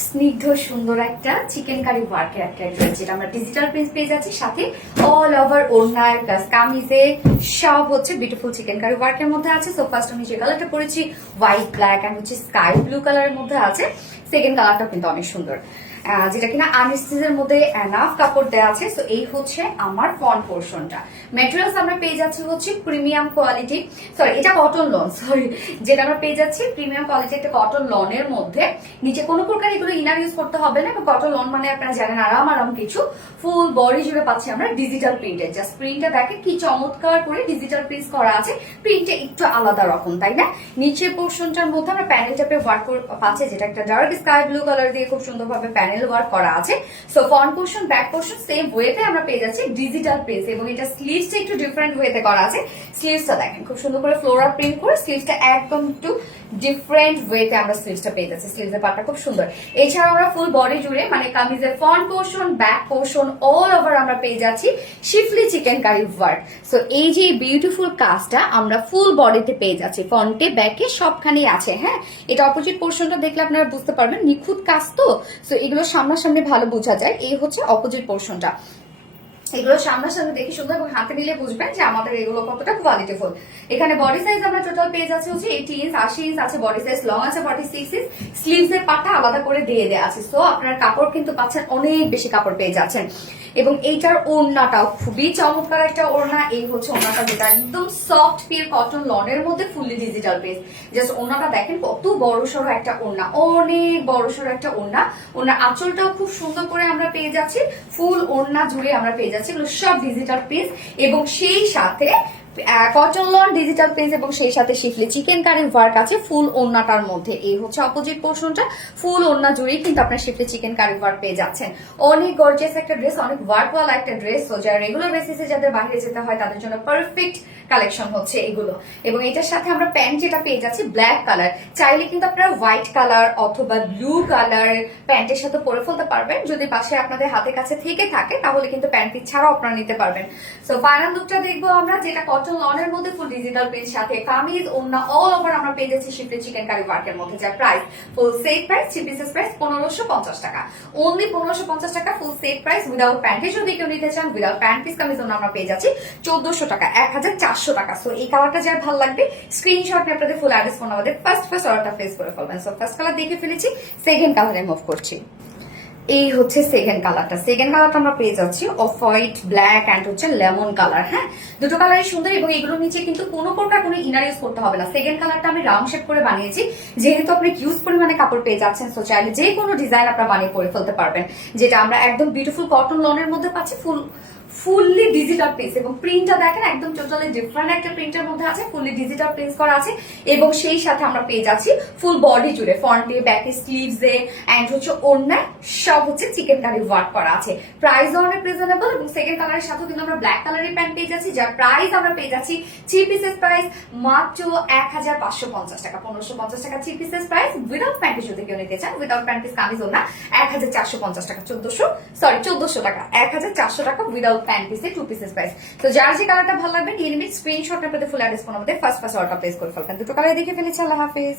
স্নিগ্ধ সুন্দর একটা চিকেন কারি ওয়ার্কের একটা ড্রেস, যেটা আমরা ডিজিটাল প্রিন্ট পেয়ে যাচ্ছি, সাথে অল ওভার ওড়নায় প্লাস কামিজে সব হচ্ছে বিউটিফুল চিকেন কারি ওয়ার্কের মধ্যে আছে। সো ফার্স্ট আমি যে কালারটা পরেছি হোয়াইট ব্ল্যাক এন্ড হচ্ছে স্কাই ব্লু কালারের মধ্যে আছে। সেকেন্ড কালারটা কিন্তু অনেক সুন্দর, যেটা কিনা আনস্টিচের মধ্যে এনাফ কাপড় দেওয়া আছে। সো এই হচ্ছে আমার ফ্রন্ট পোর্শনটা। ম্যাটেরিয়ালস আমরা পেয়ে যাচ্ছি হচ্ছে প্রিমিয়াম কোয়ালিটি, সরি এটা কটন লন, সরি যেটা আমরা পেয়ে যাচ্ছি প্রিমিয়াম কোয়ালিটি একটা কটন লনের মধ্যে। নিচে কোনো প্রকার এগুলো ইনার ইউজ করতে হবে না, কটন লন মানে আপনারা জানেন আরাম আরাম কিছু। ফুল বডি জুড়ে পাচ্ছি আমরা ডিজিটাল প্রিন্টের। জাস্ট প্রিন্টটা দেখেন কি চমৎকার করে ডিজিটাল প্রিন্ট করা আছে, প্রিন্টটা একটু আলাদা রকম, তাই না? নিচের পোর্শনটার মধ্যে আমরা প্যানেল টাইপের ওয়ার্ক পাচ্ছি, যেটা একটা ডার্ক স্কাই ব্লু কালার দিয়ে খুব সুন্দরভাবে প্যানেল ওয়ার্ক করা আছে। So front portion back portion same ওয়েতে আমরা পেয়ে যাচ্ছি ডিজিটাল প্রিন্ট, এবং এটা স্লিভসটা একটু ডিফারেন্ট ওয়েতে করা আছে। স্লিভসটা দেখেন খুব সুন্দর করে ফ্লোরাল প্রিন্ট করে স্লিভসটা একদম একটু ডিফারেন্ট ওয়েতে আমরা স্লিভসটা পেয়ে যাচ্ছি। স্লিভসের পার্টটা খুব সুন্দর। এছাড়া আমরা ফুল বডি জুড়ে মানে কামিজের front portion back portion all over আমরা পেয়ে যাচ্ছি শিফলি চিকেন কারি ওয়ার্ক। সো এই যে বিউটিফুল কাজটা আমরা ফুল বডিতে পেয়ে যাচ্ছি, ফ্রন্টে ব্যাকে সবখানেই আছে। হ্যাঁ, এটা অপোজিট পোর্শনটা দেখলে আপনারা বুঝতে পারবেন নিখুঁত কাজ তো। সো এগুলো সামনাসামনি ভালো বোঝা যায়। এই হচ্ছে অপোজিট পোর্শনটা, এগুলো সামনাসামনি দেখে সুন্দর এবং হাতে নিলে বুঝবেন যে আমাদের এগুলো কতটা কোয়ালিটিফুল। এখানে বডি সাইজ আমরা টোটাল পেয়ে যাচ্ছি হচ্ছে 80 ইঞ্চ, 80 ইঞ্চ আছে বডি সাইজ, লং আছে 46 ইঞ্চ, স্লিভস এর পাটটা আলাদা করে দিয়ে দেওয়া আছে। সো আপনার কাপড় কিন্তু পাচ্ছেন, অনেক বেশি কাপড় পেয়ে যাচ্ছেন। এবং এইটার ওড়নাটাও খুবই চমৎকার একটা ওড়না। এই হচ্ছে ওড়নাটা, যেটা একদম সফট পিওর কটন লনের মধ্যে ফুললি ডিজিটাল বেস। জাস্ট ওড়নাটা দেখেন কত বড়সড় একটা ওড়না, অনেক বড়সড় একটা ওড়না। ওড়নার আঁচলটাও খুব সুন্দর করে আমরা পেয়ে যাচ্ছি, ফুল ওড়না জুড়ে আমরা পেয়ে যাচ্ছি এগুলো সব ডিজিটাল পিস, এবং সেই সাথে কটন লন ডিজিটাল প্রিন্ট এবং সেই সাথে শিফলি চিকেন কারি ওয়ার্ক আছে ফুল ওড়নাটার মধ্যে। এই হচ্ছে অপোজিট পোর্শনটা, ফুল ওড়না জুড়েই কিন্তু আপনার শিফলি চিকেন কারি ওয়ার্ক পেয়ে যাচ্ছেন। অনেক গর্জিয়াস একটা ড্রেস, অনেক ওয়ার্কওয়ালা একটা ড্রেস। তো যারা রেগুলার বেসিসে যাদের বাইরে যেতে হয় তাদের জন্য পারফেক্ট কালেকশন হচ্ছে এগুলো। এবং এটার সাথে আমরা প্যান্ট যেটা পেয়ে যাচ্ছি ব্ল্যাক কালার, চাইলে কিন্তু আপনারা হোয়াইট কালার অথবা ব্লু কালার প্যান্টের সাথে পরে ফেলতে পারবেন। যদি পাশে আপনাদের হাতের কাছে থেকে থাকে তাহলে কিন্তু প্যান্ট পিস ছাড়াও আপনারা নিতে পারবেন। সো ফাইনাল লুকটা দেখবো আমরা, যেটা কটন লনের মধ্যে ফুল ডিজিটাল প্রিন্ট সাথে কামিজ ওড়না অল ওভার আমরা পেয়ে যাচ্ছি শিফলি চিকেন কারি ওয়ার্কের মধ্যে। যার price full set price 3 pieces price 1550 টাকা, অনলি 1550 টাকা ফুল সেট প্রাইস। উইদাউট প্যান্টে যদি কেউ নিতে চান, উইদাউট প্যান্ট পিস কামিজ ওড়না আমরা পেয়ে যাচ্ছি 1400 টাকা, 1400 টাকা। সো এই কালারটা যার ভালো লাগবে স্ক্রিনশট নিয়ে আপনাদের ফুল অ্যাড্রেস ফোন আমাদের ফার্স্ট অর্ডারটা প্লেস করে ফেলবেন। সো ফার্স্ট কালার দেখে ফেলেছি, সেকেন্ড কালারে মুভ করছি। এই হচ্ছে সেকেন্ড কালারটা। সেকেন্ড কালারটা আমরা পেয়ে যাচ্ছি অফ হোয়াইট ব্ল্যাক এন্ড হচ্ছে লেমন কালার। হ্যাঁ, দুটো কালারই সুন্দর, এবং এগুলোর নিচে কিন্তু কোনো প্রকার কোনো ইনার ইউজ করতে হবে না। সেকেন্ড কালারটা আমি রাউন্ড শেপ করে বানিয়েছি, যেহেতু আপনি হিউজ পরিমাণে কাপড় পেয়ে যাচ্ছেন। সো চাইলে যে কোনো ডিজাইন আপনারা বানিয়ে পরে ফেলতে পারবেন, যেটা আমরা একদম বিউটিফুল কটন লনের মধ্যে পাচ্ছি ফুললি ডিজিটাল প্রিন্ট। এবং প্রিন্টটা দেখেন একদম টোটালি ডিফারেন্ট একটা প্রিন্টের মধ্যে আছে, ফুললি ডিজিটাল প্রিন্ট করা আছে। এবং সেই সাথে আমরা পেয়ে যাচ্ছি ফুল বডি জুড়ে ফ্রন্টে ব্যাকে স্লিভসে এন্ড হচ্ছে ওড়নায় সব হচ্ছে চিকেন কারি ওয়ার্ক করা আছে। প্রাইস অনেক রিজনেবল, এবং সেকেন্ড কালারের সাথে কিন্তু আমরা ব্ল্যাক কালারের প্যান্ট পেয়ে যাচ্ছি, যার প্রাইস আমরা পেয়ে যাচ্ছি 3 পিসেস প্রাইস মাত্র 1550 টাকা। 1550 টাকা 3 pieces price. Without pant piece যদি কেউ নিতে চান, উইদাউট প্যান্ট পিস কামিজ ওড়না 1450 টাকা, 1400 টাকা, 1400 টাকা উইদাউট প্যান্ট পিসে 2 পিসেস প্রাইস। তো যার যে কালারটা ভালো লাগবে নিয়ে নিন, স্ক্রিনশট আপনাদের ফুল অ্যাড্রেস ফোন আমাদের ফার্স্ট অর্ডার প্লেস করে ফেলবেন। দুটো কালার দেখে ফেলেছি। আল্লাহ হাফেজ।